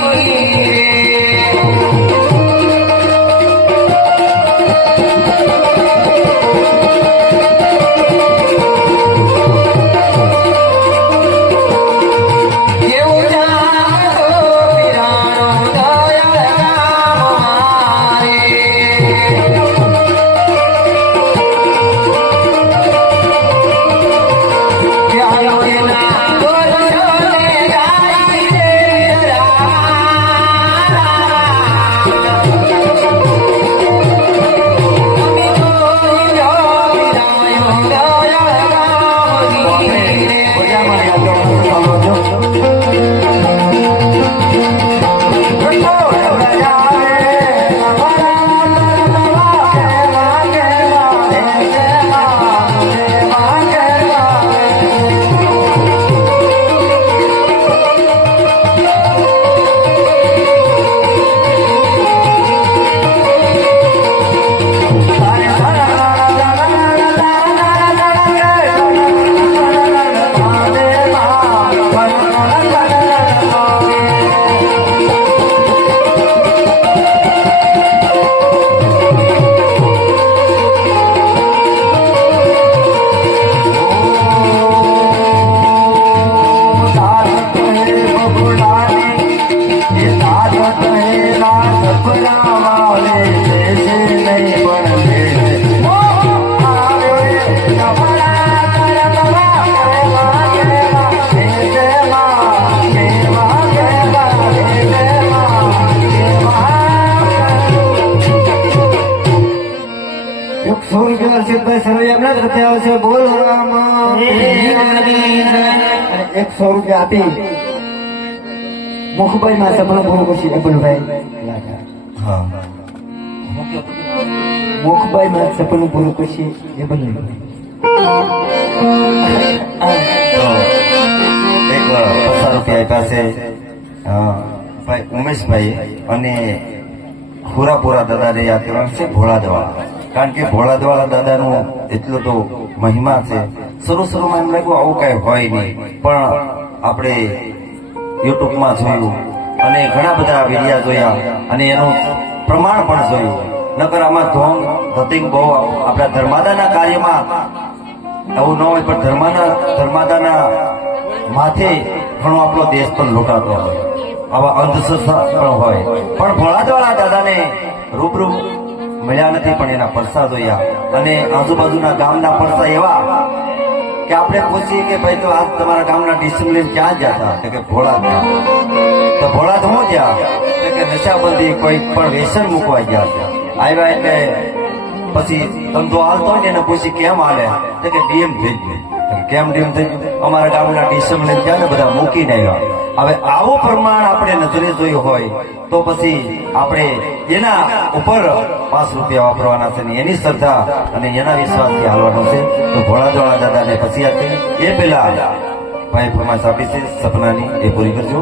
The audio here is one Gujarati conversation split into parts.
Thank you. આવશે બોલ રામ અને એક સો રૂપિયા આપી મુખભાઈ માં સપનું પૂરું કરશે હા. મુખભાઈ માં સપનું પૂરું કરશે પચાસ રૂપિયા પાસે ભાઈ ઉમેશભાઈ અને ખુરાપુરા દાદાને યાદ કરવાનું છે ભોળાદવાળા કારણ કે ભોળાદવાળા દાદાનું એટલો તો મહિમા છે. શરૂ શરૂમાં એમ લાગ્યું આવું કઈ હોય નહીં. પણ આપણે યુટ્યુબમાં જોયું અને ઘણા બધા વિડીયા જોયા અને એનું પ્રમાણ પણ જોયું. નકર આમાં ધોંગ, ધતિંગ બહુ આપણા ધર્માદાના કાર્યમાં એવું ન હોય, પણ ધર્માના, ધર્માદાના માથે ઘણો આપણો દેશ પણ લૂંટાતો હોય. આવા અંધશ્રદ્ધા પણ હોય. પણ ભોળાદવાળા દાદાને રૂબરૂ મળ્યા નથી પણ એના પરસા જોયા. અને આજુબાજુના ગામના પરસા એવા કે આપણે પૂછીએ કે ભાઈ તો આ તમારા ગામના ડિસિપ્લિન ક્યાં ગયા હતા? કે ભોળા ગયા. તો ભોળા તો હું ગયા? કે નશાબંધી કોઈ પણ વ્યસન મૂકવા ગયા છે. આવ્યા એટલે પછી ધંધો હાલતો હોય ને એને પૂછી કેમ હાલે? તો કે ડીએમ થઈ ગયું. કેમ ડીએમ થઈ ગયું? અમારા ગામના ડિસિપ્લિન ક્યાં ને બધા મૂકીને આવ્યા. હવે આવું પ્રમાણ આપણે નજરે જોયું હોય, તો પછી આપણે એના ઉપર પાંચ રૂપિયા વાપરવાના છે ને એની શ્રદ્ધા અને એના વિશ્વાસથી હાલવાનો છે. તો ભોળા ધોળા દાદાને પછી આપી એ પેલા ભાઈ ફરમાશ આપી છે સપનાની એ પૂરી કરજો.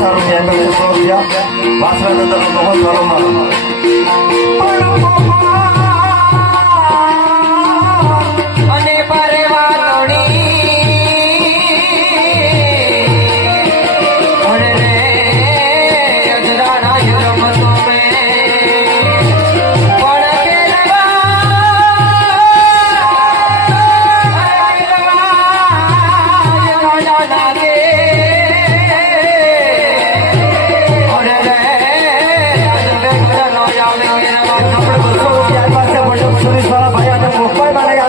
મારો દાદો દેખો વાસણા દાદાનો